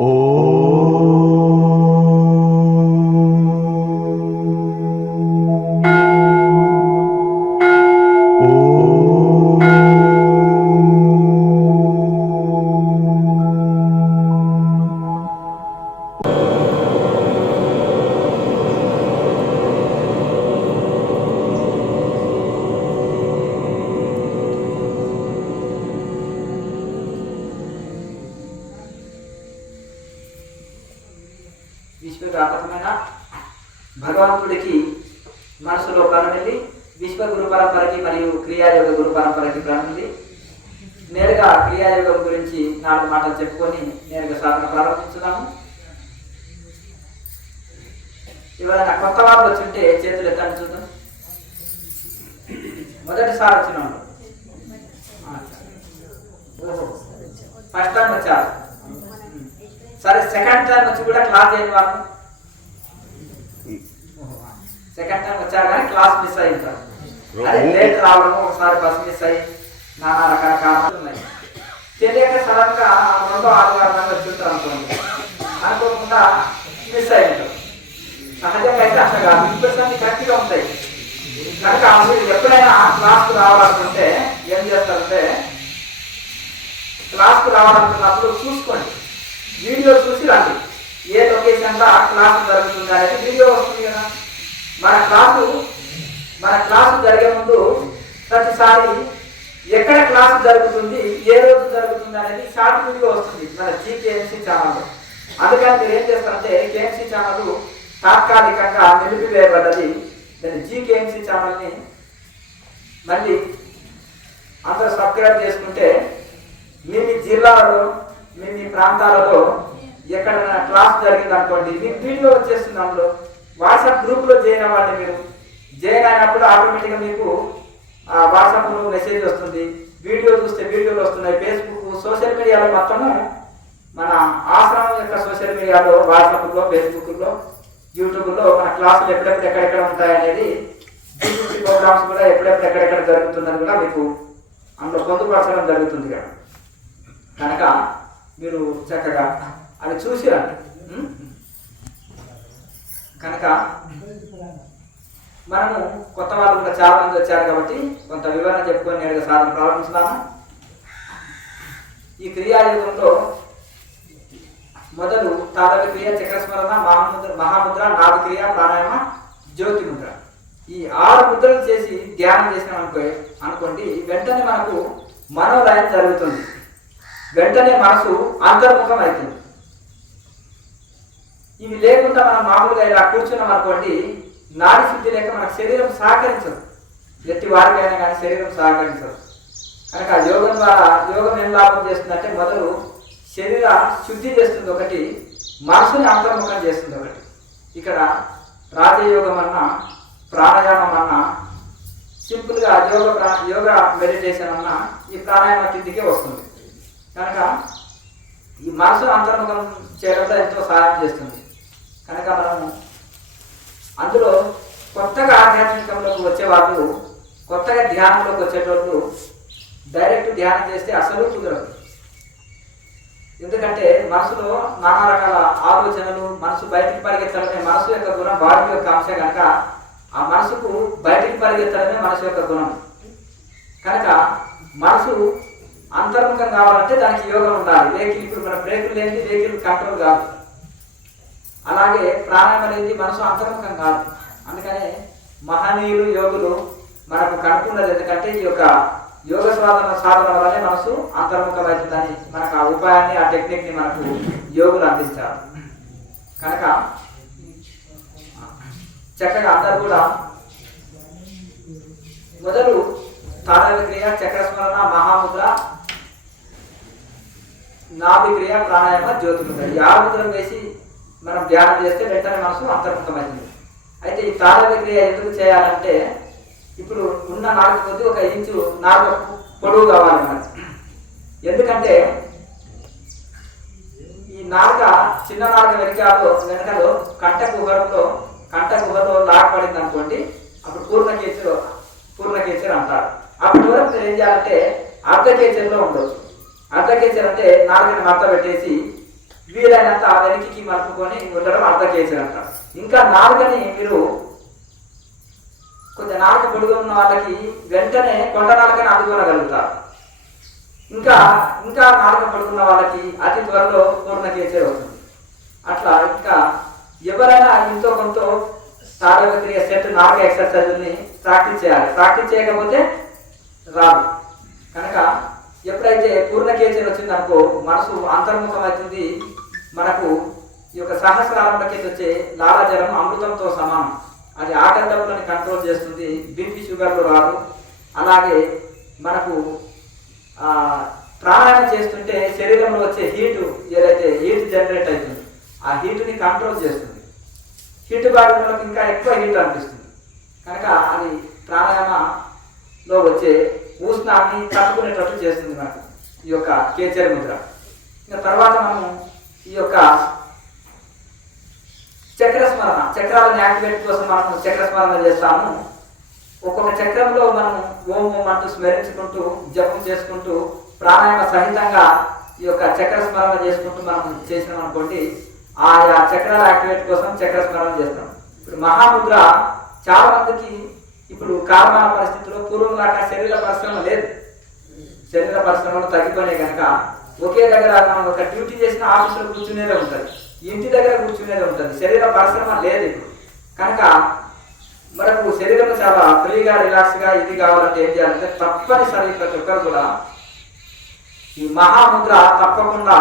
Oh. మొదటిసారి వచ్చిన వాళ్ళు ఆ, ఓహో. ఫస్ట్ టైం వచ్చారు సరే సెకండ్ టైం వచ్చి కూడా క్లాస్ చేయని వాళ్ళు సెకండ్ టైం వచ్చారు కానీ క్లాస్ మిస్ అయింటారు అదే లేట్ రావడం ఒకసారి బస్ మిస్ అయ్యి నానా రకరకాల ఉన్నాయి. తెలియక సడన్గా రెండో ఆదివారం వచ్చి ఉంటారు అనుకోండి. అనుకోకుండా మిస్ అయి ఉంటారు సహజంగా అయితే ఇంప్రెస్ అన్ని కరెక్ట్గా ఉంటాయి. కనుక మీరు ఎప్పుడైనా క్లాస్కి రావాలనుకుంటే ఏం చేస్తారంటే క్లాస్కి రావాలనుకున్నప్పుడు చూసుకోండి. వీడియో చూసి రండి. ఏ లొకేషన్లో క్లాస్ జరుగుతుంది అనేది వీడియో వస్తుంది కదా. మన క్లాసు మన క్లాసు జరిగే ముందు ప్రతిసారి ఎక్కడ క్లాస్ జరుగుతుంది ఏ రోజు జరుగుతుంది అనేది షార్ట్ వీడియో వస్తుంది మన జీకేఎంసీ ఛానల్లో. అందుకని మీరు ఏం చేస్తారంటే కేఎంసీ ఛానల్ తాత్కాలికంగా నిలిపివేయబడ్డది. దాని జీకేఎంసీ ఛానల్ని మళ్ళీ అందరూ సబ్స్క్రైబ్ చేసుకుంటే మీ మీ జిల్లాలో మీ మీ ప్రాంతాలలో ఎక్కడైనా క్లాస్ జరిగింది అనుకోండి మీకు వీడియో వచ్చేస్తుంది అందులో. వాట్సాప్ గ్రూప్లో జాయిన్ అవ్వండి మీరు. జాయిన్ అయినప్పుడు ఆటోమేటిక్గా మీకు ఆ వాట్సాప్లో మెసేజ్ వస్తుంది. వీడియో చూస్తే వీడియోలు వస్తున్నాయి. ఫేస్బుక్ సోషల్ మీడియాలో మొత్తము మన ఆశ్రమం యొక్క సోషల్ మీడియాలో వాట్సాప్లో ఫేస్బుక్లో యూట్యూబ్లో మన క్లాసులు ఎప్పుడెప్పుడు ఎక్కడెక్కడ ఉంటాయనేది ప్రోగ్రామ్స్ కూడా ఎప్పుడెప్పుడు ఎక్కడెక్కడ జరుగుతుందని కూడా మీకు అందులో పొందుపరచడం జరుగుతుంది కదా. కనుక మీరు చక్కగా అది చూసిరండి కనుక మనము కొత్త వాళ్ళు కూడా చాలా మంది వచ్చారు కాబట్టి కొంత వివరణ చెప్పుకొని నేరుగా సాధన ప్రారంభిస్తున్నాము ఈ క్రియాయుగంలో మొదలు తారక క్రియ చక్రస్మరణ మహాముద్ర మహాముద్ర నాలుగు క్రియ ప్రాణాయామ జ్యోతి ముద్ర ఈ ఆరు ముద్రలు చేసి ధ్యానం చేసినాం అనుకో అనుకోండి వెంటనే మనకు మనోలయం జరుగుతుంది. వెంటనే మనసు అంతర్ముఖం అవుతుంది. ఇవి లేకుండా మనం మామూలుగా ఇలా కూర్చున్నాం అనుకోండి నాడి శుద్ధి లేక మన శరీరం సహకరించదు. ఎట్టి వారికైనా కానీ శరీరం సహకరించదు. కనుక యోగం ద్వారా యోగం ఏం లాభం చేస్తుందంటే మొదలు శరీర శుద్ధి చేస్తుంది ఒకటి మనసుని అంతర్ముఖం చేస్తుంది ఒకటి. ఇక్కడ రాజయోగం అన్న ప్రాణాయామం అన్న సింపుల్గా యోగ ప్రా యోగ మెడిటేషన్ అన్న ఈ ప్రాణాయామ కిందికే వస్తుంది. కనుక ఈ మనసు అంతర్ముఖం చేయడంలో ఎంతో సహాయం చేస్తుంది. కనుక మనము అందులో కొత్తగా ఆధ్యాత్మికంలోకి వచ్చేవాళ్ళు కొత్తగా ధ్యానంలోకి వచ్చేటోళ్ళు డైరెక్ట్ ధ్యానం చేస్తే అసలు కుదరదు. ఎందుకంటే మనసులో నానా రకాల ఆలోచనలు మనసు బయటికి పరిగెత్తడమే మనసు యొక్క గుణం బాడీ యొక్క అంశం కనుక ఆ మనసుకు బయటికి పరిగెత్తడమే మనసు యొక్క గుణం. కనుక మనసు అంతర్ముఖం కావాలంటే దానికి యోగం ఉండాలి. వెహికల్ ఇప్పుడు మన బ్రేకులు లేనిది వెహికల్ కంట్రోల్ కాదు. అలాగే ప్రాణాయామం అనేది మనసు అంతర్ముఖం కాదు. అందుకనే మహనీయులు యోగులు మనకు కనుక్కున్నది ఎందుకంటే ఈ యొక్క యోగ సాధన సాధన వల్లనే మనసు అంతర్ముఖమవుతుందని మనకు ఆ ఉపాయాన్ని ఆ టెక్నిక్ని మనకు యోగులు అందిస్తారు. కనుక చక్కగా అందరు కూడా మొదలు తాళవిక్రియ క్రియ చక్రస్మరణ మహాముద్ర నాభి క్రియ ప్రాణాయామ జ్యోతిముద్ర ఈ ఆరు ముద్రలు వేసి మనం ధ్యానం చేస్తే వెంటనే మనసు అంతర్ముఖమవుతుంది. అయితే ఈ తాళవిక్రియ క్రియ ఎందుకు చేయాలంటే ఇప్పుడు ఉన్న నాలుగు కొద్ది ఒక ఇంచు నాలుగు పొడవు కావాలి మనకి ఎందుకంటే ఈ నాలుక చిన్న నాలుక వెనకాలో వెనకలో కంట కుహరంలో కంట గుహలో లాగపడింది అనుకోండి అప్పుడు పూర్ణకేచరు పూర్ణకేచర్ అంటారు. అప్పటి వరకు మీరు ఏం చేయాలంటే అర్ధకేచర్లో ఉండొచ్చు. అర్ధకేచర్ అంటే నాలుగని మడత పెట్టేసి వీలైనంత వెనక్కి మలుపుకొని ఉండడం అర్ధ కేసరి అంటారు. ఇంకా నాలుగని మీరు కొంచెం నాలుక పొడుగు ఉన్న వాళ్ళకి వెంటనే కొండ నాలుకని అందుకోనగలుగుతారు ఇంకా ఇంకా నాలుక పడుకున్న వాళ్ళకి అతి త్వరలో పూర్ణ కేసరి అవుతుంది అట్లా ఇంకా ఎవరైనా ఇంతో కొంత తారక సెట్ నాలుగు ఎక్సర్సైజుల్ని ప్రాక్టీస్ చేయాలి. ప్రాక్టీస్ చేయకపోతే రాదు. కనుక ఎప్పుడైతే పూర్ణ కేసరి వచ్చిందనుకో మనసు అంతర్ముఖం అవుతుంది మనకు ఈ యొక్క సహస్రారంలోకి వచ్చే లాలాజలం అమృతంతో సమానం. అది ఆకలి కంట్రోల్ చేస్తుంది. బీపీ షుగర్లు రాదు అలాగే మనకు ప్రాణాయామం చేస్తుంటే శరీరంలో వచ్చే హీటు ఏదైతే హీట్ జనరేట్ అవుతుంది ఆ హీట్ని కంట్రోల్ చేస్తుంది. హీట్ బాగా ఇంకా ఎక్కువ హీట్ అనిపిస్తుంది. కనుక అది ప్రాణాయామలో వచ్చే ఉష్ణాన్ని తట్టుకునేటట్టు చేస్తుంది మనకు ఈ యొక్క కేచరి ముద్ర. ఇంకా తర్వాత మనము ఈ యొక్క చక్ర స్మరణ చక్రాలను యాక్టివేట్ కోసం మనం చక్ర స్మరణ చేస్తాము. ఒక్కొక్క చక్రంలో మనం ఓం ఓం అంటూ స్మరించుకుంటూ జపం చేసుకుంటూ ప్రాణాయామ సహితంగా ఈ యొక్క చక్ర స్మరణ చేసుకుంటూ మనం చేసినాం అనుకోండి ఆయా చక్రాల యాక్టివేట్ కోసం చక్ర స్మరణ చేస్తాం. ఇప్పుడు మహాముద్ర చాలా మందికి ఇప్పుడు కారణ పరిస్థితుల్లో పూర్వం లాగా శరీర పరిశ్రమ లేదు. శరీర పరిశ్రమలు తగ్గిపోయినాయి కనుక ఒకే దగ్గర మనం ఒక డ్యూటీ చేసిన ఆఫీసులో కూర్చునేదే ఉంటుంది. ఇంటి దగ్గర కూర్చునేది ఉంటుంది. శరీర పరిశ్రమ లేదు ఇప్పుడు. కనుక మనకు శరీరం చాలా ఫ్రీగా రిలాక్స్గా ఇది కావాలంటే ఏం చేయాలంటే తప్పనిసరి ప్రతి ఒక్కరు కూడా ఈ మహాముద్ర తప్పకుండా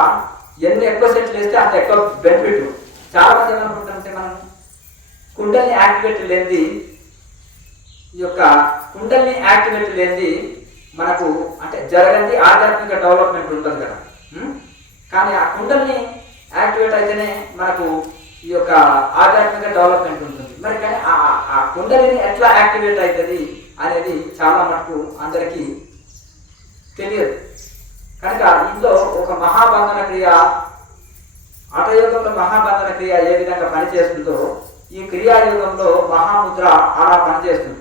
ఎన్ని ఎక్కువ సెట్లు వేస్తే అంత ఎక్కువ బెనిఫిట్ చాలా మంది ఏమనుకుంటారంటే మనం కుండల్ని యాక్టివేట్ లేనిది ఈ యొక్క కుండల్ని యాక్టివేట్ లేనిది మనకు అంటే జరగంది ఆధ్యాత్మిక డెవలప్మెంట్ ఉంటుంది కదా. కానీ ఆ కుండల్ని యాక్టివేట్ అయితేనే మనకు ఈ యొక్క ఆధ్యాత్మిక డెవలప్మెంట్ ఉంటుంది. మరి కానీ ఆ ఆ- కుండలిని ఎట్లా యాక్టివేట్ అవుతుంది అనేది చాలా మనకు అందరికీ తెలియదు. కనుక ఇందులో ఒక మహాబంధన క్రియ అటయోగంలో మహాబంధన క్రియ ఏ విధంగా పనిచేస్తుందో ఈ క్రియాయోగంలో మహాముద్ర అలా పనిచేస్తుంది.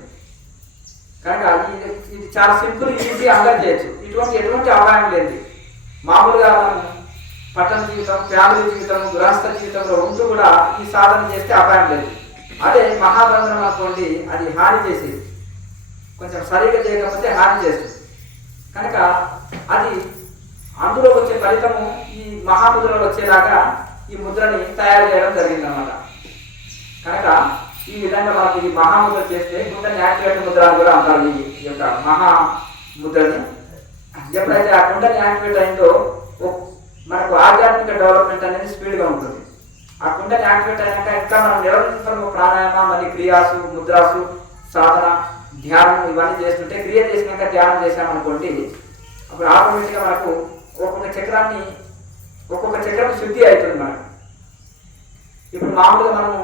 కనుక ఇది ఇది చాలా సింపుల్ ఈజీ అందరు చేయొచ్చు. ఇటువంటి ఎటువంటి అపాయం లేదు మామూలుగా మనం పట్టణ జీవితం ఫ్యామిలీ జీవితం గృహస్థ జీవితంలో ఉంటూ కూడా ఈ సాధన చేస్తే అపాయం లేదు. అదే మహాబంధనం అనుకోండి అది హాని చేసేది. కొంచెం సరిగ్గా చేయకపోతే హాని చేస్తుంది. కనుక అది అందులో వచ్చే ఫలితము ఈ మహాముద్రలో వచ్చేలాగా ఈ ముద్రని తయారు చేయడం జరిగిందన్నమాట. కనుక ఈ విధంగా మనకి ఈ మహాముద్ర చేస్తే కుండని యాక్టివేట్ ముద్ర అని కూడా అంటారు ఈ యొక్క మహా ముద్రని ఎప్పుడైతే ఆ కుండని యాక్టివేట్ అయిందో మనకు ఆధ్యాత్మిక డెవలప్మెంట్ అనేది స్పీడ్గా ఉంటుంది. ఆ కుండని యాక్టివేట్ అయినాక ఇంకా మనం నిరంతరం ప్రాణాయామ మళ్ళీ క్రియాసు ముద్రాసు సాధన ధ్యానం ఇవన్నీ చేస్తుంటే క్రియ చేసినాక ధ్యానం చేసామనుకోండి అప్పుడు ఆటోమేటిక్గా మనకు ఒక్కొక్క చక్రాన్ని ఒక్కొక్క చక్రం శుద్ధి అవుతుంది మనకు. ఇప్పుడు మామూలుగా మనము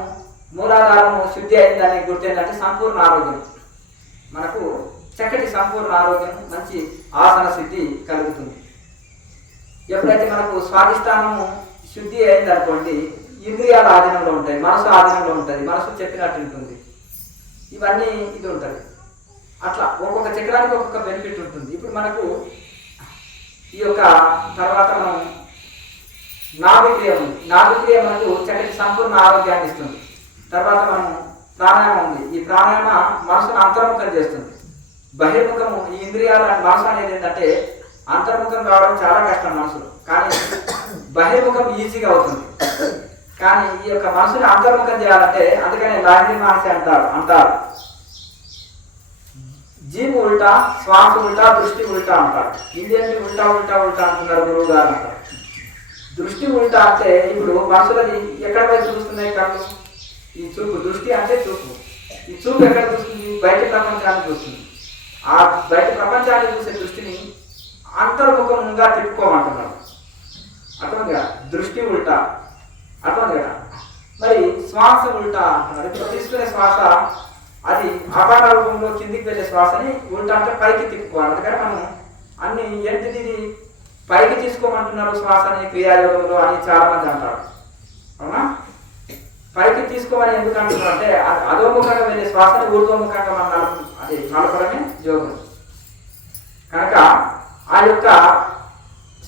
మూలాధారము శుద్ధి అయిందని గుర్తు సంపూర్ణ ఆరోగ్యం. మనకు చక్కటి సంపూర్ణ ఆరోగ్యం మంచి ఆసన సిద్ధి కలుగుతుంది. ఎప్పుడైతే మనకు స్వాధిష్టానము శుద్ధి అయింది అనుకోండి ఇంద్రియాల ఆధీనంలో ఉంటాయి మనసు ఆధీనంలో ఉంటుంది మనసు చెప్పినట్టు ఉంటుంది. ఇవన్నీ ఇది ఉంటుంది. అట్లా ఒక్కొక్క చక్రానికి ఒక్కొక్క బెనిఫిట్ ఉంటుంది. ఇప్పుడు మనకు ఈ యొక్క తర్వాత మనం నాభిక్రియ ఉంది నాభిక్రియ మనకు చక్కటి సంపూర్ణ ఆరోగ్యాన్ని ఇస్తుంది. తర్వాత మనం ప్రాణాయామం ఉంది. ఈ ప్రాణాయామ మనసును అంతర్ముఖం చేస్తుంది. బహిర్ముఖము ఈ ఇంద్రియాల మనసు అనేది ఏంటంటే అంతర్ముఖం కావడం చాలా కష్టం మనసులో. కానీ బహిర్ముఖం ఈజీగా అవుతుంది. కానీ ఈ యొక్క మనసుని అంతర్ముఖం చేయాలంటే అందుకనే లాహిరి మహర్షి అంటారు అంటారు. జీవు ఉల్టా శ్వాస ఉల్టా దృష్టి ఉల్టా అంటారు. ఇదేంటి ఉల్టా ఉల్టా ఉల్టా అంటున్నారు గురువు గారు అంటారు. దృష్టి ఉల్టా అంటే ఇప్పుడు మనసులది ఎక్కడ పోయి చూస్తున్నాయి కళ్ళు? ఈ చూపు దృష్టి అంటే చూపు. ఈ చూపు ఎక్కడ చూస్తుంది? బయట ప్రపంచాన్ని చూస్తుంది. ఆ బయట ప్రపంచాన్ని చూసే దృష్టిని అంతర్ముఖంగా తిప్పుకోమంటున్నారు అర్థం కదా దృష్టి ఉల్టా. అర్థం కదా మరి శ్వాస ఉల్టా అంటున్నారు ఇప్పుడు తీసుకునే శ్వాస అది అపార రూపంలో కిందికి వెళ్ళే శ్వాసని ఉల్టా అంటే పైకి తిప్పుకోవాలి. అందుకని మనం అన్ని ఏంటిది? పైకి తీసుకోమంటున్నారు శ్వాసని క్రియాయోగంలో అని చాలా మంది అంటారు. అవునా? పైకి తీసుకోమని ఎందుకు అంటున్నారంటే అధోముఖంగా వెళ్ళే శ్వాసని ఊర్ధ్వముఖంగా మనం నడుపు అది నడపడమే యోగం కనుక ఆ యొక్క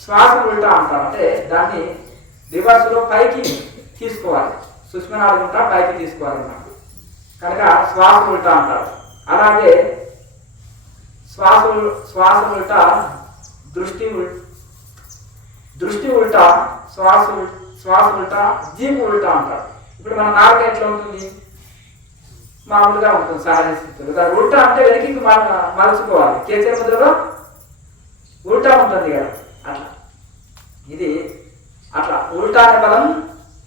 శ్వాస ఉల్టా అంటారు అంటే దాన్ని రివర్స్లో పైకి తీసుకోవాలి. సుష్మనాడు ఉంటా పైకి తీసుకోవాలన్నమాట కనుక శ్వాస ఉల్టా అంటారు అలాగే శ్వాస శ్వాస ఉల్టా దృష్టి దృష్టి ఉల్టా శ్వాస శ్వాస ఉల్టా జీపు ఉల్టా అంటారు ఇప్పుడు మన నాలుక ఎట్లా ఉంటుంది? మామూలుగా ఉంటుంది సహజ స్థితిలో. దాని ఉల్టా అంటే వెనక్కి మన- మలుచుకోవాలి కేసీఆర్ ముద్రలో ఉల్టా ఉంటుంది కదా అట్లా. ఇది అట్లా. ఉల్టా అనే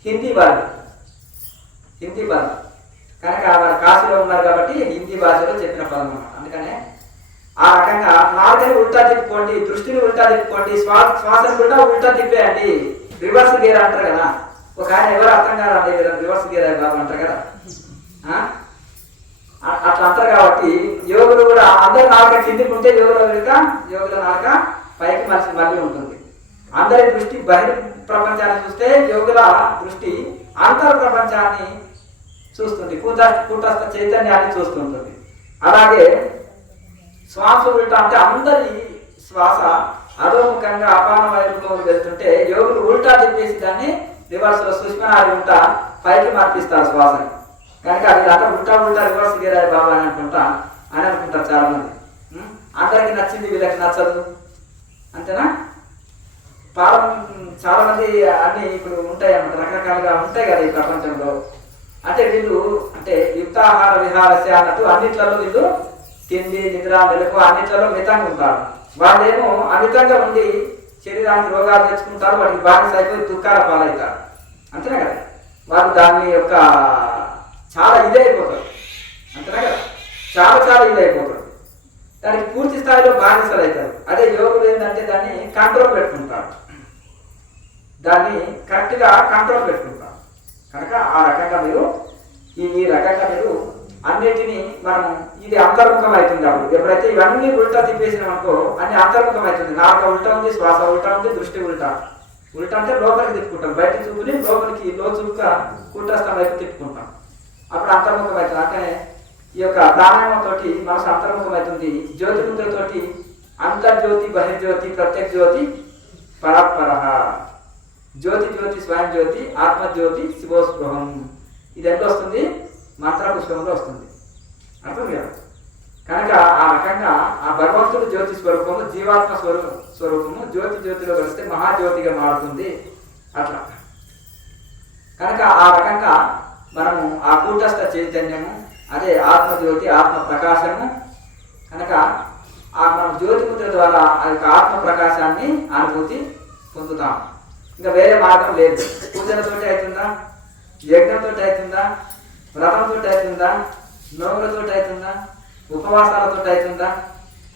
హిందీ పదం హిందీ పదం కనుక వారు కాశీలో ఉన్నారు కాబట్టి హిందీ భాషలో చెప్పిన పదం అన్నమాట. అందుకనే ఆ రకంగా నాలుగని ఉల్టా తిప్పుకోండి దృష్టిని ఉల్టా తిప్పుకోండి శ్వాస శ్వాసను కూడా ఉల్టా తిప్పేయండి. రివర్స్ గేర్ అంటారు కదా. ఒక ఆయన ఎవరు అర్థం కాదండి వీళ్ళని రివర్స్ గేర్ బాబు అంటారు కదా. అట్లా అంటారు కాబట్టి యోగులు కూడా అందరి నాలుక కిందికి ఉంటే యోగుల వెనుక యోగుల నాలుక పైకి మనిషి మళ్ళీ ఉంటుంది. అందరి దృష్టి బహిర్ ప్రపంచాన్ని చూస్తే యోగుల దృష్టి అంతర్ ప్రపంచాన్ని చూస్తుంది. కూట కూటస్థ చైతన్యాన్ని చూస్తుంటుంది. అలాగే శ్వాస ఉల్టా అంటే అందరి శ్వాస అధోముఖంగా అపాన వెళ్తుంటే యోగులు ఉల్టా చెప్పేసి దాన్ని రివర్స్లో లో ఉంటా పైకి మార్పిస్తారు శ్వాసని. కనుక వీళ్ళంతా ఉంటా ఉల్టా రివర్స్ గేరాయి బాబా అని అనుకుంటా అని అనుకుంటారు చాలా మంది నచ్చింది వీళ్ళకి నచ్చదు. అంతేనా? పాలం చాలా మంది అన్ని ఇప్పుడు ఉంటాయి అన్నమాట రకరకాలుగా ఉంటాయి కదా ఈ ప్రపంచంలో. అంటే వీళ్ళు అంటే యుక్తాహార విహారస్య అన్నట్టు అన్నిట్లలో వీళ్ళు తిండి నిద్ర మెలకు అన్నిట్లలో మితంగా ఉంటారు. వాళ్ళేమో అమితంగా ఉండి శరీరానికి రోగాలు తెచ్చుకుంటారు వాటికి బాగా అయిపోయి దుఃఖాల పాలవుతారు. అంతేనా కదా? వాళ్ళు దాని యొక్క చాలా ఇదైపోతారు. అంతేనా కదా? చాలా చాలా ఇది అయిపోతారు దానికి పూర్తి స్థాయిలో బానిసలు అవుతారు అదే యోగులు ఏంటంటే దాన్ని కంట్రోల్ పెట్టుకుంటారు. దాన్ని కరెక్ట్గా కంట్రోల్ పెట్టుకుంటాం కనుక ఆ రకంగా మీరు ఈ రకంగా మీరు అన్నిటినీ మనం ఇది అంతర్ముఖం అవుతుంది అప్పుడు. ఎప్పుడైతే ఇవన్నీ ఉల్టా తిప్పేసినాం అనుకో అన్ని అంతర్ముఖం అవుతుంది నాలుక ఉల్టా ఉంది శ్వాస ఉల్టా ఉంది దృష్టి ఉల్టా. ఉల్టా అంటే లోపలికి తిప్పుకుంటాం. బయట చూపుని లోపలికి లో చూపుగా కూటస్థం వైపు తిప్పుకుంటాం. అప్పుడు అంతర్ముఖమవుతుంది. అంటే ఈ యొక్క ప్రాణాయామం తోటి మనసు అంతర్ముఖమవుతుంది. జ్యోతి జ్యోతిముద్రతోటి అంతర్జ్యోతి బహిర్జ్యోతి ప్రత్యక్ జ్యోతి పరపర జ్యోతి జ్యోతి స్వయం జ్యోతి ఆత్మజ్యోతి శివోస్పృహం. ఇది ఎంత వస్తుంది? మంత్ర పుష్పంలో వస్తుంది. అర్థం కదా కనుక ఆ రకంగా ఆ భగవంతుడు జ్యోతి స్వరూపము జీవాత్మ స్వరూ స్వరూపము జ్యోతి జ్యోతిలో కలిస్తే మహాజ్యోతిగా మారుతుంది. అట్లా. కనుక ఆ రకంగా మనము ఆ కూటస్థ చైతన్యము అదే ఆత్మజ్యోతి ఆత్మ ప్రకాశము కనుక ఆ మనం జ్యోతి ముద్ర ద్వారా ఆ యొక్క ఆత్మ ప్రకాశాన్ని అనుభూతి పొందుతాం. ఇంకా వేరే మార్గం లేదు. పూజలతోటి అవుతుందా? యజ్ఞంతో అవుతుందా? వ్రతంతో అవుతుందా? నోములతో అవుతుందా? ఉపవాసాలతో అవుతుందా?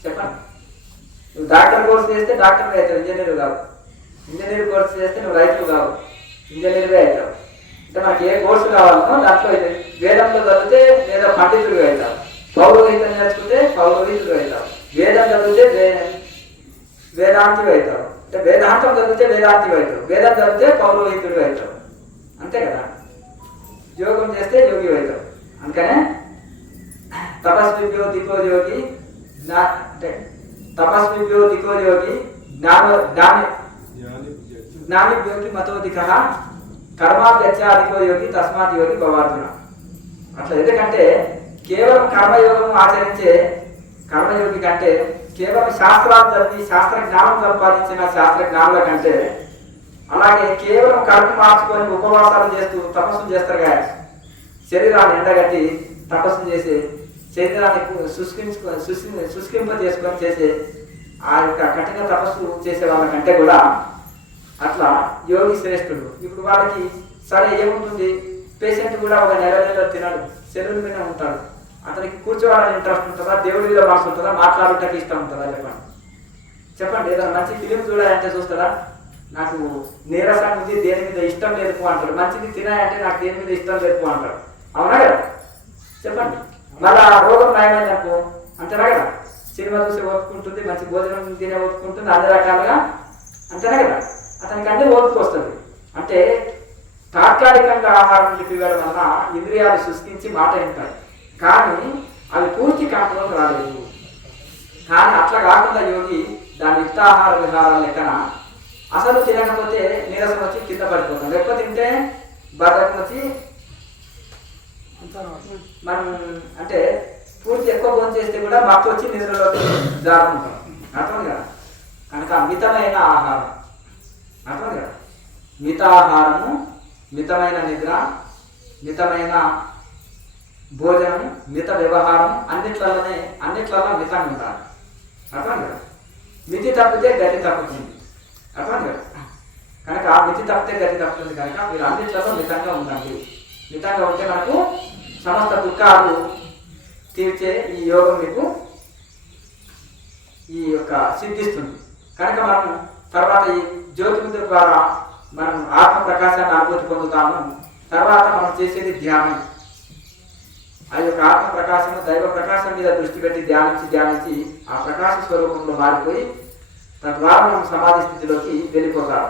చెప్పండి. నువ్వు డాక్టర్ కోర్స్ చేస్తే డాక్టర్ అవుతావు ఇంజనీర్ కావు. ఇంజనీర్ కోర్స్ చేస్తే నువ్వు రైతులు కావు. ఇంజనీర్వే అవుతావు. అంటే మనకి ఏ కోర్సు కావాలనో దాంట్లో ఇది వేదంలో చదివితే వేద పండితుడిగా అవుతావు పౌరోహితం నేర్చుకుంటే పౌరోహితుడు అవుతావు వేదం చదివితే వేదాంతి అవుతావు అంటే వేదాంతం చదివితే వేదాంతి అవుతావు వేదం చదివితే పౌరోహితుడు అవుతావు అంతే కదా? యోగం చేస్తే యోగి అవుతావు అందుకనే తపస్విభ్యో దికో యోగి అంటే తపస్విభ్యో దికో యోగి జ్ఞాన జ్ఞాని జ్ఞానిభ్యోకి మతోధిక కర్మాభ్యత్యాధికో యోగి తస్మాత్ యోగి భవార్జున. అట్లా ఎందుకంటే కేవలం కర్మయోగం ఆచరించే కర్మయోగి కంటే కేవలం శాస్త్రాలు చదివి శాస్త్ర జ్ఞానం సంపాదించిన శాస్త్ర జ్ఞానుల కంటే అలాగే కేవలం కడుపు మార్చుకొని ఉపవాసాలు చేస్తూ తపస్సు చేస్తారు కదా. శరీరాన్ని ఎండగట్టి తపస్సు చేసి శరీరాన్ని శుష్కించుకొని శుష్కి శుష్కింప చేసుకొని చేసే ఆ యొక్క కఠిన తపస్సు చేసే వాళ్ళకంటే కూడా అట్లా యోగి శ్రేష్ఠుడు ఇప్పుడు వాళ్ళకి సరే ఏముంటుంది? పేషెంట్ కూడా ఒక నెల నెల తినడు. సెలవుల మీద ఉంటాడు. అతనికి కూర్చోవాలని ఇంట్రెస్ట్ ఉంటుందా? దేవుడి మీద మనసు ఉంటుందా? మాట్లాడటానికి ఇష్టం ఉంటుందా? చెప్పండి. చెప్పండి ఏదైనా మంచి ఫిలిం చూడాలంటే చూస్తారా? నాకు నీరసం ఉంది దేని మీద ఇష్టం లేదు అంటాడు. మంచిది తినాయంటే నాకు దేని మీద ఇష్టం లేదు అంటాడు. అవునా కదా? చెప్పండి. మళ్ళా రోగం నయమైంది నాకు అంతేనా కదా? సినిమా చూసి ఒప్పుకుంటుంది మంచి భోజనం తినే ఒప్పుకుంటుంది అన్ని రకాలుగా అంతేనా కదా? అతనికి అన్ని ఓపిక వస్తుంది. అంటే తాత్కాలికంగా ఆహారం నిలిపివేయడం వలన ఇంద్రియాలు సృష్టించి మాట వింటాయి. కానీ అవి పూర్తి కాకుండా రాలేదు. కానీ అట్లా కాకుండా యోగి దాని ఇష్టాహార విహారాల లెక్కన అసలు తినకపోతే నీరసం వచ్చి కింద పడిపోతాం. ఎక్కువ తింటే బద్ధకం వచ్చి మనం అంటే పూర్తి ఎక్కువ భోజనం చేస్తే కూడా మత్తు వచ్చి నిద్రలోకి జారుకుంటాం. అర్థం కదా? కనుక మితమైన ఆహారం. అర్థం కదా? మితాహారము మితమైన నిద్ర మితమైన భోజనం మిత వ్యవహారం అన్నిట్లలోనే అన్నిట్లలో మితంగా ఉండాలి. అర్థం కదా? మితి తప్పితే గతి తప్పుతుంది. అర్థం కదా? కనుక మితి తప్పితే గతి తప్పుతుంది కనుక మీరు అన్నిట్లలో మితంగా ఉండండి. మితంగా ఉంటే మనకు సమస్త దుఃఖాలు తీర్చే ఈ యోగం మీకు ఈ యొక్క సిద్ధిస్తుంది. కనుక మనం తర్వాత ఈ జ్యోతిముద్ర ద్వారా మనం ఆత్మ ప్రకాశాన్ని అనుభూతి పొందుతాము. తర్వాత మనం చేసేది ధ్యానం. ఆ యొక్క ఆత్మ ప్రకాశము దైవ ప్రకాశం మీద దృష్టి పెట్టి ధ్యానించి ధ్యానించి ఆ ప్రకాశ స్వరూపంలో మారిపోయి తద్వారా మనం సమాధి స్థితిలోకి వెళ్ళిపోతాం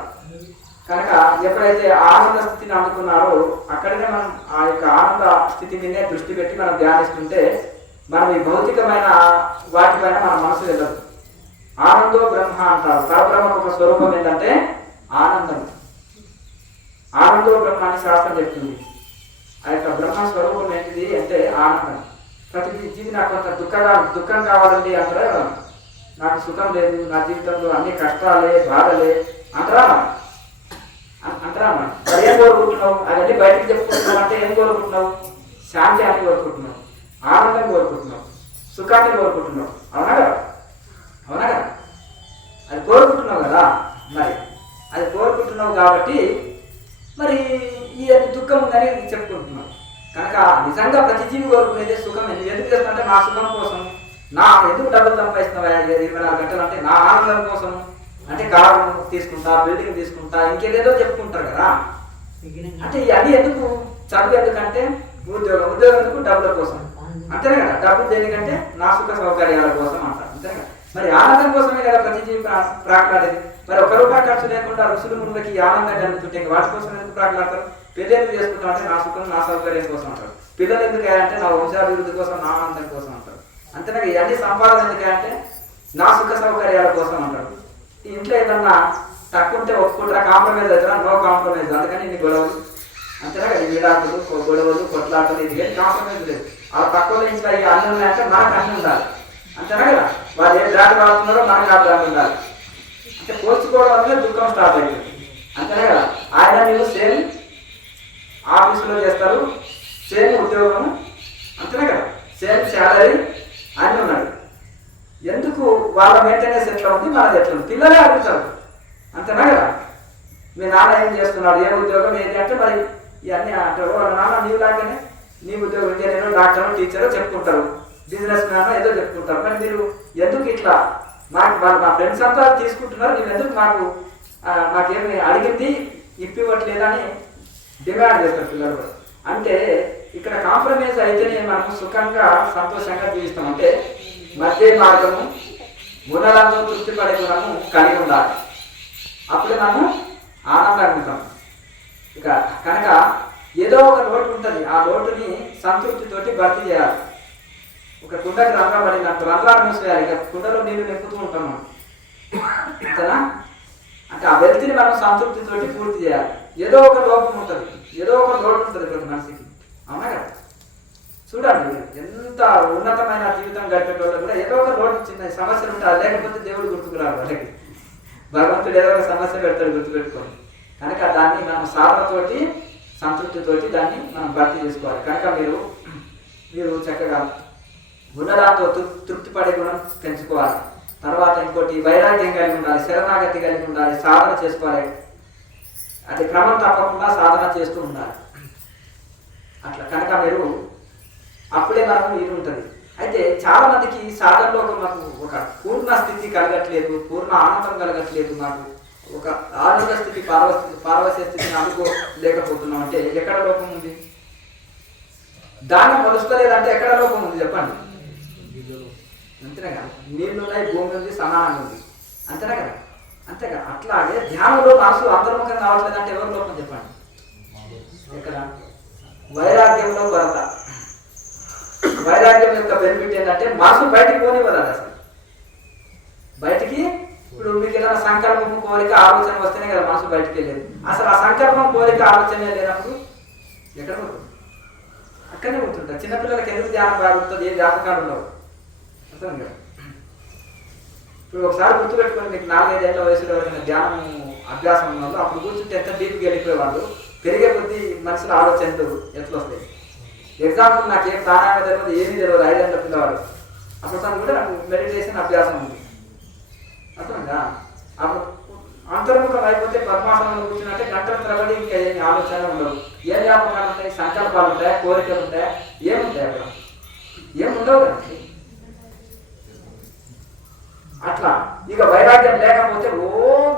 కనుక ఎప్పుడైతే ఆనంద స్థితిని అనుకున్నారో అక్కడనే మనం ఆ యొక్క ఆనంద స్థితి మీదే దృష్టి పెట్టి మనం ధ్యానిస్తుంటే మనం ఈ భౌతికమైన వాటిపైన మన మనసు వెళ్ళదు. అంటారు పరబ్రహ్మ ఒక స్వరూపం ఏంటంటే ఆనందం. ఆనందో బ్రహ్మ అని శాస్త్రం చెప్తుంది. ఆ యొక్క బ్రహ్మ స్వరూపం ఏంటిది అంటే ఆనందం. ప్రతి జీవి నాకు కొంత దుఃఖంగా దుఃఖం కావాలండి అంటారా నాకు సుఖం లేదు నా జీవితంలో అన్ని కష్టాలే బాధలే అంటారా? అంటారా? మరి ఏం కోరుకుంటున్నావు? అవన్నీ బయటకు చెప్పుకుంటున్నావు అంటే ఏం కోరుకుంటున్నావు? శాంతి అని కోరుకుంటున్నావు. ఆనందం కోరుకుంటున్నావు. సుఖాన్ని కోరుకుంటున్నావు. అవునా కదా? అవునా కదా? అది కోరుకుంటున్నావు కదా? మరి. అది కోరుకుంటున్నావు కాబట్టి మరి ఈ దుఃఖం ఉందని చెప్పుకుంటున్నావు కనుక నిజంగా ప్రతి జీవి కోరుకునేది సుఖం ఎందుకు? ఎందుకు చేస్తున్నా నా సుఖం కోసం. నా ఎందుకు డబ్బులు సంపాదిస్తున్నావా? ఇరవై నాలుగు గంటలు అంటే నా ఆనందం కోసం. అంటే కారు తీసుకుంటా బిల్డింగ్ తీసుకుంటా ఇంకేదేదో చెప్పుకుంటారు కదా. అంటే అది ఎందుకు? చదువు ఎందుకంటే ఉద్యోగం. ఉద్యోగం ఎందుకు? డబ్బుల కోసం. అంతేనే కదా? డబ్బులు దేనికంటే? నా సుఖ సౌకర్యాల కోసం అంటారు. అంతేనే కదా? మరి ఆనందం కోసమే కదా ప్రతి జీవి ప్రా- మరి ఒక రూపాయి ఖర్చు లేకుండా ఋషులు ముందుకి ఆనందం కలుగుతుంటే వాటి కోసం ఎందుకు ప్రాట్లాడతారు పెళ్ళి ఎందుకు చేసుకుంటాం అంటే నా సుఖం నా సౌకర్యం కోసం అంటారు. పిల్లలు ఎందుకు అంటే నా వంశాభివృద్ధి కోసం నా ఆనందం కోసం అంటారు. అంతేనా ఇవన్నీ సంపాదన ఎందుకు అంటే నా సుఖ సౌకర్యాల కోసం అంటారు. ఇంట్లో ఏదన్నా తక్కువ ఉంటే ఒప్పుకుంటారా? కాంప్రమైజ్ అవుతారా? No compromise. అందుకని ఇన్ని గొడవలు. అంతేనా ఈ విడాకులు గొడవలు కొట్లాటలు ఇది ఏం కాంప్రమైజ్ లేదు ఆ తక్కువ ఇంట్లో ఈ అన్ని ఉన్నాయంటే నాకు అన్ని ఉండాలి అంతేనా కదా? వాళ్ళు ఏ బ్రాండ్ వాడుతున్నారో మనకు ఆ ఉండాలి అంటే పోల్చుకోవడం వల్ల దుఃఖం స్టార్ట్ అయింది. అంతేనా కదా? ఆయన మీరు సేమ్ ఆఫీసులో చేస్తారు సేమ్ ఉద్యోగం అంతేనా కదా? సేమ్ శాలరీ అన్నీ ఉన్నాడు. ఎందుకు వాళ్ళ మెయింటెనెన్స్ ఎట్లా ఉంది? మనది ఎట్లా ఉంది? పిల్లలే అడుగుతారు. అంతేనా కదా? మీ నాన్న ఏం చేస్తున్నాడు? ఏ ఉద్యోగం ఏంటి అంటే మరి ఇవన్నీ అంటారు. వాళ్ళ నాన్న నీవు లాగానే నీ ఉద్యోగం ఇంజనీరు డాక్టరు టీచరు చెప్పుకుంటారు. బిజినెస్ మ్యాన్ ఏదో చెప్పుకుంటారు. కానీ మీరు ఎందుకు ఇట్లా మాకు వాళ్ళు మా ఫ్రెండ్స్ అంతా తీసుకుంటున్నారు నేను ఎందుకు నాకు నాకేమి అడిగింది ఇప్పివ్వట్లేదని డిమాండ్ చేస్తారు పిల్లలు అంటే ఇక్కడ కాంప్రమైజ్ అయితేనే మనము సుఖంగా సంతోషంగా జీవిస్తాం. అంటే మధ్య మార్గము గుణాలతో తృప్తి పడే గుణము కలిగి ఉండాలి. అప్పుడే మనము ఆనందాన్ని ఉంటాం. ఇక కనుక ఏదో ఒక లోటు ఉంటుంది. ఆ లోటుని సంతృప్తితోటి భర్తీ చేయాలి. ఒక కుండకి రంధ్రం పడింది అంటే రంధ్రాలు మూసేయాలి. ఇక కుండలో నీళ్ళు నింపుతూ ఉంటాం మనం. అంతేనా అంటే ఆ వెళ్తిని మనం సంతృప్తితోటి పూర్తి చేయాలి. ఏదో ఒక లోపం ఉంటుంది. ఏదో ఒక లోటు ఉంటుంది ప్రతి మనిషికి. అవునా కదా? చూడండి ఎంత ఉన్నతమైన జీవితం గడిపేటోళ్ళు కూడా ఏదో ఒక లోటు చిన్న సమస్యలు ఉంటాయి. లేకపోతే దేవుడు గుర్తుకురాడు వాళ్ళకి. భగవంతుడు ఏదో ఒక సమస్య పెడతాడు గుర్తుపెట్టుకొని. కనుక దాన్ని మనం సాధనతోటి సంతృప్తితోటి దాన్ని మనం భర్తీ చేసుకోవాలి. కనుక మీరు మీరు చక్కగా గుణరాతో తృప్తి పడే గుణం పెంచుకోవాలి. తర్వాత ఇంకోటి వైరాగ్యం కలిగి ఉండాలి శరణాగతి కలిగి ఉండాలి సాధన చేసుకోవాలి. అది క్రమం తప్పకుండా సాధన చేస్తూ ఉండాలి. అట్లా కనుక మీరు అప్పుడే మనకు ఇది ఉంటుంది. అయితే చాలా మందికి సాధనలో మాకు ఒక పూర్ణ స్థితి కలగట్లేదు పూర్ణ ఆనందం కలగట్లేదు మాకు. ఒక ఆరోగ్య స్థితి పార్వ పార్వశ్య స్థితిని అనుకోలేకపోతున్నాం. అంటే ఎక్కడ లోపం ఉంది? దాన్ని మలుస్తలేదంటే ఎక్కడ లోపం ఉంది? చెప్పండి. అంతేనా కదా? నీళ్ళు ఉన్నాయి భూమి ఉంది సమానంగా ఉంది. అంతేనా కదా? అంతే కదా? అట్లాగే ధ్యానంలో మనసు అంతర్ముఖం కావట్లేదు అంటే ఎవరు లోపం చెప్పండి? ఇక్కడ వైరాగ్యంలో కొరత. వైరాగ్యం యొక్క బెనిఫిట్ ఏంటంటే మనసు బయటికి పోనివ్వదు అసలు. బయటికి? ఇప్పుడు మీకు ఏదైనా సంకల్పం కోరిక ఆలోచన వస్తేనే కదా మనసు బయటికి వెళ్ళేది. అసలు ఆ సంకల్పం కోరిక ఆలోచన లేనప్పుడు ఎక్కడ పోతుంది? అక్కడనే పోతుంటారు చిన్నపిల్లలకి ఎందుకు ధ్యానం బాగుంటుంది ఏ జ్ఞాపకాలు ఉండవు. అర్థం కదా. ఇప్పుడు ఒకసారి గుర్తుపెట్టుకొని మీకు నాలుగైదేళ్ళ వయసులో ఏదైనా ధ్యానం అభ్యాసం ఉన్నదో అప్పుడు కూర్చుంటే ఎంత డీప్కి వెళ్ళిపోయేవాళ్ళు? పెరిగే కొద్దీ మనుషుల ఆలోచనలు ఎట్లా వస్తాయి? ఎగ్జాంపుల్ నాకు ఏం ప్రాణాయామ తెలియదు ఏమీ తెలియదు ఐదేళ్ళ పిల్లవాడు అప్పుడు తను కూడా నాకు మెడిటేషన్ అభ్యాసం ఉంది. అర్థమైందా? అప్పుడు అంతర్ముఖం అయిపోతే పద్మాసనంలో కూర్చున్నట్టే గంటల తరబడి ఇంకా ఏమి ఆలోచన ఉండవు. ఏ జ్ఞాపకాలు ఉంటాయి? సంకల్పాలు ఉంటాయి? కోరికలు ఉంటాయి? ఏముంటాయి అక్కడ? ఏముండవు కదండి అట్లా. ఇక వైరాగ్యం లేకపోతే ఓ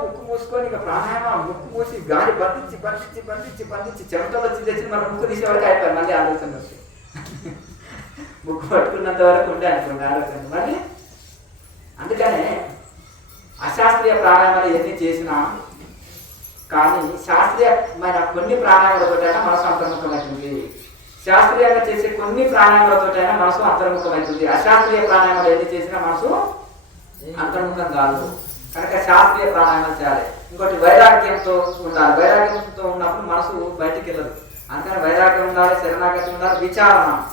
ముక్కు మూసుకొని ఇక ప్రాణాయామం ముక్కు మూసి గాలి బంధించి బంధించి బంధించి బంధించి చెమటలు వచ్చి తెచ్చి మన ముక్కు తీసే వరకు అయిపోయి మళ్ళీ ఆలోచన వచ్చి ముక్కు పట్టుకున్నంత వరకు ఉండే అనుకోండి ఆలోచన మళ్ళీ అందుకనే అశాస్త్రీయ ప్రాణాయామాలు ఎన్ని చేసినా కానీ శాస్త్రీయమైన కొన్ని ప్రాణాయామాలతోటైనా మనసు అంతర్ముఖమవుతుంది శాస్త్రీయంగా చేసే కొన్ని ప్రాణాయామాలతోటైనా మనసు అంతర్ముఖమవుతుంది అశాస్త్రీయ ప్రాణాయామాలు ఎన్ని చేసినా మనసు అంతర్ముఖం కాదు. కనుక శాస్త్రీయ ప్రాణాయామం చేయాలి. ఇంకోటి వైరాగ్యంతో ఉండాలి. వైరాగ్యంతో ఉన్నప్పుడు మనసు బయటికి వెళ్ళదు. అందుకని వైరాగ్యం ఉండాలి శరణాగతి ఉండాలి విచారణ.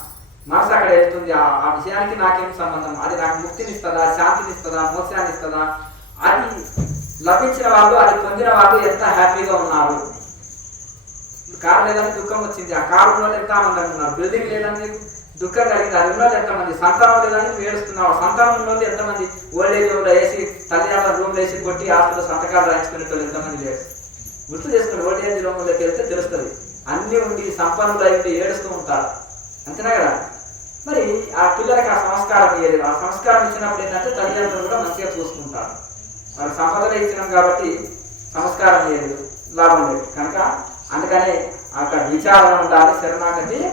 మనసు అక్కడ వెళ్తుంది. ఆ విషయానికి నాకేం సంబంధం? అది నాకు ముక్తిని ఇస్తుందా శాంతిని ఇస్తుందా మోక్షాన్ని ఇస్తుందా అది లభించిన వాళ్ళు అది పొందిన వాళ్ళు ఎంత హ్యాపీగా ఉన్నారు? కారు లేదని దుఃఖం వచ్చింది. ఆ కారు వాళ్ళు ఎంత ఆనందంగా ఉన్నారు? బిల్డింగ్ లేదని దుఃఖం కలిగింది. అది ఎంతమంది? సంతానం లేదని ఏడుస్తున్నావు. ఆ సంతానం ఉన్న ఎంతమంది? ఓల్డేజ్ రూమ్లో వేసి తల్లిదండ్రుల రూమ్లో వేసి కొట్టి ఆస్తులు సంతకాలు రాయించుకునే వాళ్ళు ఎంతమంది లేరు? గుర్తు చేసుకుని ఓల్డేజ్ రూమ్లోకి వెళ్తే తెలుస్తుంది. అన్ని ఉండి సంపన్నులు అయి ఏడుస్తూ ఉంటారు. అంతేనా కదా? మరి ఆ పిల్లలకి ఆ సంస్కారం ఇయ్యలేదు. ఆ సంస్కారం ఇచ్చినప్పుడు ఏంటంటే తల్లిదండ్రులు కూడా మంచిగా చూసుకుంటారు. వాళ్ళు సంపదలు ఇచ్చినాం కాబట్టి సంస్కారం లేదు లాభం లేదు. కనుక అందుకని అక్కడ విచారణ ఉండాలి శరణాగతి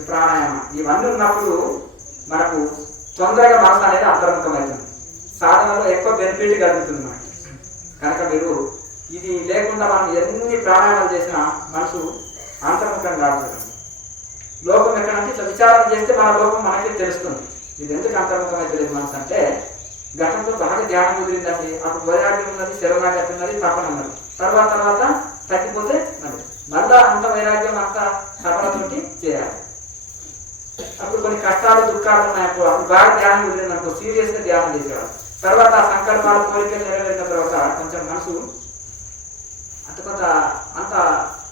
ప్రాణాయామం. ఇవన్నీ ఉన్నప్పుడు మనకు తొందరగా మనసు అనేది అంతర్ముఖమవుతుంది సాధనలో ఎక్కువ బెనిఫిట్ కలుగుతుంది మనకి. కనుక మీరు ఇది లేకుండా మనం ఎన్ని ప్రాణాయామాలు చేసినా మనసు అంతర్ముఖం కాదు లోకం ఎక్కడంటే నుంచి విచారణ చేస్తే మన లోకం మనకే తెలుస్తుంది. ఇది ఎందుకు అంతర్ముఖమైతే మనసు అంటే గతంలో బాగా ధ్యానం కుదిరిందండి. అప్పుడు వైరాగ్యం ఉన్నది శరణాగతి ఉన్నది తపన ఉన్నది. తర్వాత తర్వాత తగ్గిపోతే మళ్ళా. అంత వైరాగ్యం అంత తపనతోటి చేయాలి. అప్పుడు కొన్ని కష్టాలు దుఃఖాలు ఉన్నాయప్పుడు అప్పుడు. బాగా ధ్యానం కుదిరింది అనుకో సీరియస్గా ధ్యానం చేసేవాడు. తర్వాత ఆ సంకల్పాలు కోరికలు నెరవేరిన తర్వాత కొంచెం మనసు అంత కొంత అంత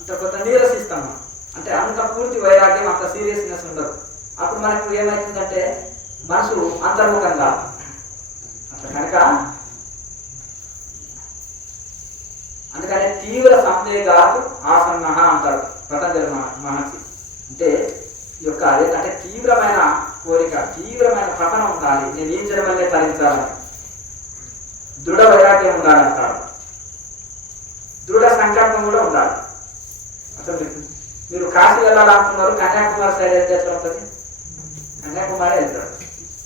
ఇంత కొంత నీరసిస్తాం మనం. అంటే అంత పూర్తి వైరాగ్యం అంత సీరియస్నెస్ ఉండదు. అప్పుడు మనకు ఏమవుతుందంటే మనసు అంతర్ముఖంగా అట్లా కనుక అందుకని తీవ్ర సందేహాలు ఆసన్న అంటారు. పతంజలి మహర్షి. అంటే ఈ యొక్క అంటే తీవ్రమైన కోరిక తీవ్రమైన పతనం ఉండాలి. నేను ఏం చేయమల్లే తరించాలని దృఢ వైరాగ్యం ఉండాలి అంటాడు దృఢ సంకల్పం కూడా ఉండాలి. అసలు మీరు కాశీ వెళ్ళాలనుకున్నారు కన్యాకుమారి సైడ్ వెళ్తే ఎట్లా ఉంటుంది? కన్యాకుమారి వెళ్తాడు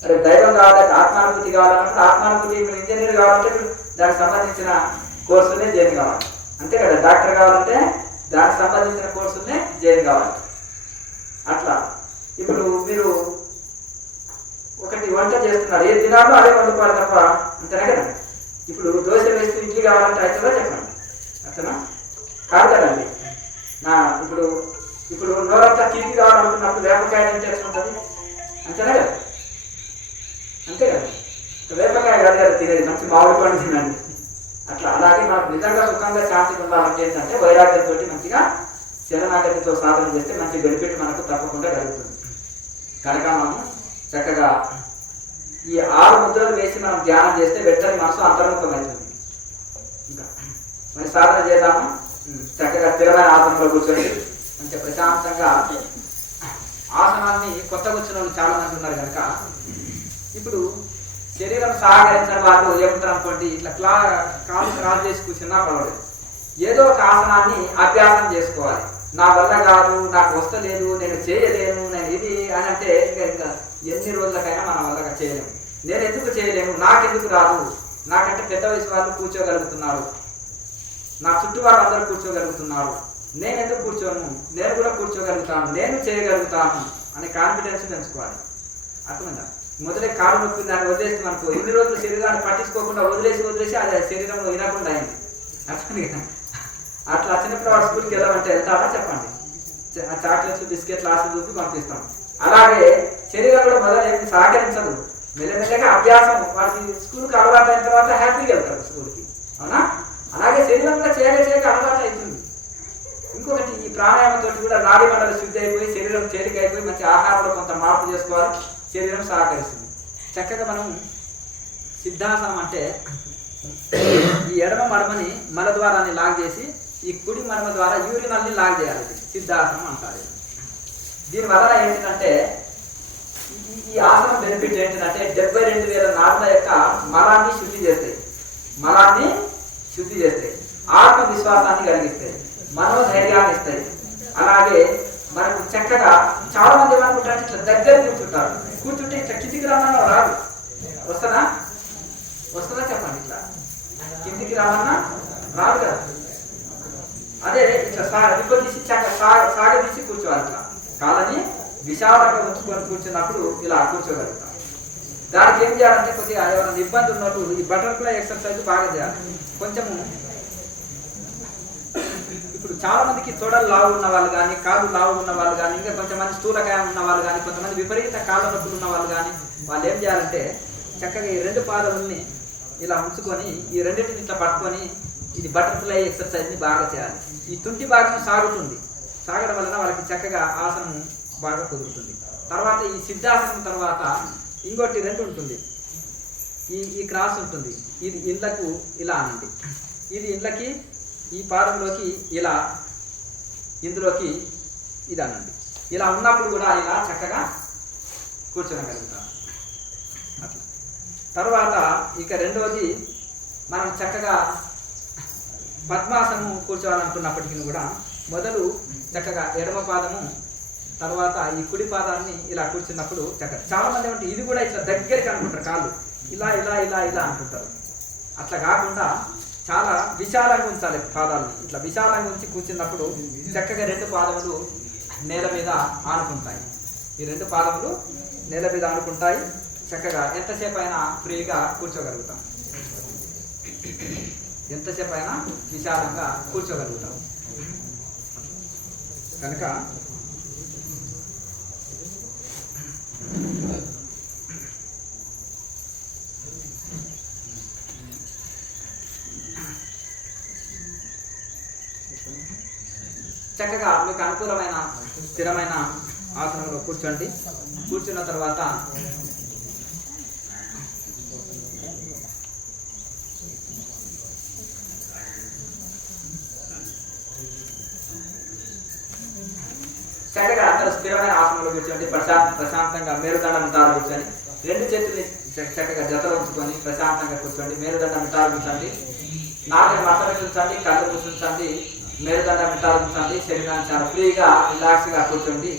అరే దైవం కావాలంటే ఆత్మానుభూతి కావాలంటే ఆత్మానుభూతి మీరు ఇంజనీర్ కావాలంటే మీరు దానికి సంబంధించిన కోర్సునే జైన్ కావాలి. అంతే కదా డాక్టర్ కావాలంటే దానికి సంబంధించిన కోర్సునే జైన్ కావాలి. అట్లా. ఇప్పుడు మీరు ఒకటి వంట చేస్తున్నారు. ఏ తినాలో అదే వండుకోవాలి తప్ప అంతేనా కదా? ఇప్పుడు దోశ వేస్తూ ఇడ్లీ కావాలంటే అవుతుందా చెప్పండి. అంతేనా కాదు కదండి. నా ఇప్పుడు ఇప్పుడు నోరంతా తీపి కావాలనుకున్నప్పుడు వేపకాయ ఏం ఉంటుంది అంతేనా కదా? అంతే కదా? వేపకాయ కాదు కదా తినేది. మంచి మామిడి పండు తినండి. అట్లా అలాగే మనకు నిజంగా సుఖంగా శాంతి ఉండాలంటే ఏంటంటే వైరాగ్యంతో మంచిగా శరణాగతితో సాధన చేస్తే మంచి బెనిఫిట్ మనకు తప్పకుండా కలుగుతుంది. కనుక మనం చక్కగా ఈ ఆరు ముద్రలు వేసి మనం ధ్యానం చేస్తే వెంటనే మనసు అంతర్ముఖమవుతుంది. ఇంకా మరి సాధన చేద్దాము? చక్కగా స్థిరమైన ఆసనంలో కూర్చొని మంచి ప్రశాంతంగా ఆసనాన్ని కొత్త వచ్చిన వాళ్ళు చాలా మంది ఉన్నారు కనుక. ఇప్పుడు శరీరం సహకరించిన వాళ్ళు ఏమంటారు అనుకోండి ఇట్లా క్లా కాలు క్రాస్ చేసి కూర్చున్నా పర్వాలేదు. ఏదో ఒక ఆసనాన్ని అభ్యాసం చేసుకోవాలి. నా వల్ల కాదు నాకు వస్తలేదు నేను చేయలేను నేను ఇది అని అంటే ఇంకా ఎన్ని రోజులకైనా మన వల్ల చేయలేము. నేను ఎందుకు చేయలేను నాకెందుకు రాదు? నాకంటే పెద్ద వయసు వాళ్ళు కూర్చోగలుగుతున్నారు. నా చుట్టూ వాళ్ళు అందరూ కూర్చోగలుగుతున్నారు. నేను ఎందుకు కూర్చోను? నేను కూడా కూర్చోగలుగుతాను నేను చేయగలుగుతాను అనే కాన్ఫిడెన్స్ పెంచుకోవాలి. అర్థమైందా? మొదలే కాలు నొప్పి దాన్ని వదిలేస్తుంది అనుకో. ఎన్ని రోజులు శరీరాన్ని పట్టించుకోకుండా వదిలేసి వదిలేసి అది శరీరంలో వినకుండా అయింది. అట్లా అట్లా చిన్నప్పుడు వాడు స్కూల్కి వెళ్ళామంటే వెళ్తాడా చెప్పండి. చాక్లెట్స్ బిస్కెట్లు ఆశ చూపి పంపిస్తాం. అలాగే శరీరం కూడా మొదలు ఏమి సహకరించదు. మెల్లమెల్లగా అభ్యాసం వాడికి స్కూల్కి అలవాటు అయిన తర్వాత హ్యాపీగా వెళ్తాడు స్కూల్కి. అవునా? అలాగే శరీరం కూడా చేయక చేయక అలవాటు అవుతుంది. ఇంకొకటి ఈ ప్రాణాయామంతో కూడా నాడీ మండలి శుద్ధి అయిపోయి శరీరం చేరిక అయిపోయి మంచి ఆహారంలో కొంత మార్పు చేసుకోవాలి. శరీరం సహకరిస్తుంది. చక్కగా మనం సిద్ధాసనం అంటే ఈ ఎడమ మడమని మల ద్వారాన్ని లాగ్ చేసి ఈ కుడి మడమ ద్వారా యూరినల్ని లాగ్ చేయాలి. సిద్ధాసనం అంటారు. దీని వల్ల ఏంటంటే ఈ- ఆసనం బెనిఫిట్ ఏంటంటే డెబ్బై రెండు వేల నాడుల యొక్క మలాన్ని శుద్ధి చేస్తాయి మలాన్ని శుద్ధి చేస్తాయి ఆత్మవిశ్వాసాన్ని కలిగిస్తాయి మనోధైర్యాన్ని ఇస్తాయి అలాగే మనకు చక్కగా చాలా మంది ఏమనుకుంటారు ఇట్లా దగ్గర కూర్చుంటారు. కూర్చుంటే ఇట్లా కిందికి రమ్మన్నా రాదు. వస్తుందా? వస్తుందా చెప్పండి ఇట్లా? కిందికి రామన్నా రాదు కదా. అదే ఇట్లా సా ఇబ్బంది తీసి చక్క సాగ సాగదీసి కూర్చోవాలి ఇట్లా విశాలంగా ఉంచుకొని కూర్చున్నప్పుడు ఇలా కూర్చోగలుగుతాం. దానికి ఏం చేయాలంటే కొద్దిగా ఎవరైనా ఇబ్బంది ఉన్నప్పుడు ఈ బటర్ఫ్లై ఎక్సర్సైజ్ బాగా చేయాలి. కొంచెము ఇప్పుడు చాలా మందికి తొడలు లావు ఉన్న వాళ్ళు కానీ కాళ్ళు లావు ఉన్న వాళ్ళు కానీ ఇంకా కొంతమంది స్థూలకాయం ఉన్న వాళ్ళు కానీ కొంతమంది విపరీత కాళ్ళ నొప్పులు ఉన్న వాళ్ళు కానీ వాళ్ళు ఏం చేయాలంటే చక్కగా ఈ రెండు పాదముల్ని ఇలా ఉంచుకొని ఈ రెండింటిని ఇట్లా పట్టుకొని ఇది బటర్ఫ్లై ఎక్సర్సైజ్ని బాగా చేయాలి. ఈ తుంటి భాగం సాగుతుంది. సాగడం వలన వాళ్ళకి చక్కగా ఆసనం బాగా కుదురుతుంది. తర్వాత ఈ సిద్ధాసనం తర్వాత ఇంకోటి రెండు ఉంటుంది. ఈ ఈ క్రాస్ ఉంటుంది. ఇది ఇళ్ళకు ఇలా అనండి. ఇది ఇళ్ళకి ఈ పాదంలోకి ఇలా ఇందులోకి ఇది అనండి. ఇలా ఉన్నప్పుడు కూడా ఇలా చక్కగా కూర్చోగలుగుతాం అట్లా. తర్వాత ఇక రెండవది మనం చక్కగా పద్మాసనం కూర్చోవాలనుకున్నప్పటికీ కూడా మొదలు చక్కగా ఎడమ పాదము తర్వాత ఈ కుడి పాదాన్ని ఇలా కూర్చున్నప్పుడు చక్కగా చాలామంది ఏమంటే ఇది కూడా ఇట్లా దగ్గరికి అనుకుంటారు కాళ్ళు. ఇలా ఇలా ఇలా ఇలా అనుకుంటారు. అట్లా కాకుండా చాలా విశాలంగా ఉంచాలి పాదాలని. ఇట్లా విశాలంగా ఉంచి కూర్చున్నప్పుడు చక్కగా రెండు పాదములు నేల మీద ఆనుకుంటాయి. ఈ రెండు పాదములు నేల మీద ఆనుకుంటాయి. చక్కగా ఎంతసేపు అయినా ఫ్రీగా కూర్చోగలుగుతాం. ఎంతసేపు అయినా విశాలంగా కూర్చోగలుగుతాం. కనుక చక్కగా మీకు అనుకూలమైన స్థిరమైన ఆసనంలో కూర్చోండి. కూర్చున్న తర్వాత చక్కగా అందరూ స్థిరమైన ఆసనంలో కూర్చోండి ప్రశాంత ప్రశాంతంగా మేరుదండం తారు కూర్చొని రెండు చేతుల్ని చక్కగా జత ఉంచుకొని ప్రశాంతంగా కూర్చోండి మేరుదండం తారు కూర్చోండి నాలుగు మట్టలు కూర్చోండి కళ్ళు కూర్చుంచండి మేరుదండం తారు శరీరాన్ని చాలా ఫ్రీగా రిలాక్స్గా కూర్చోండి.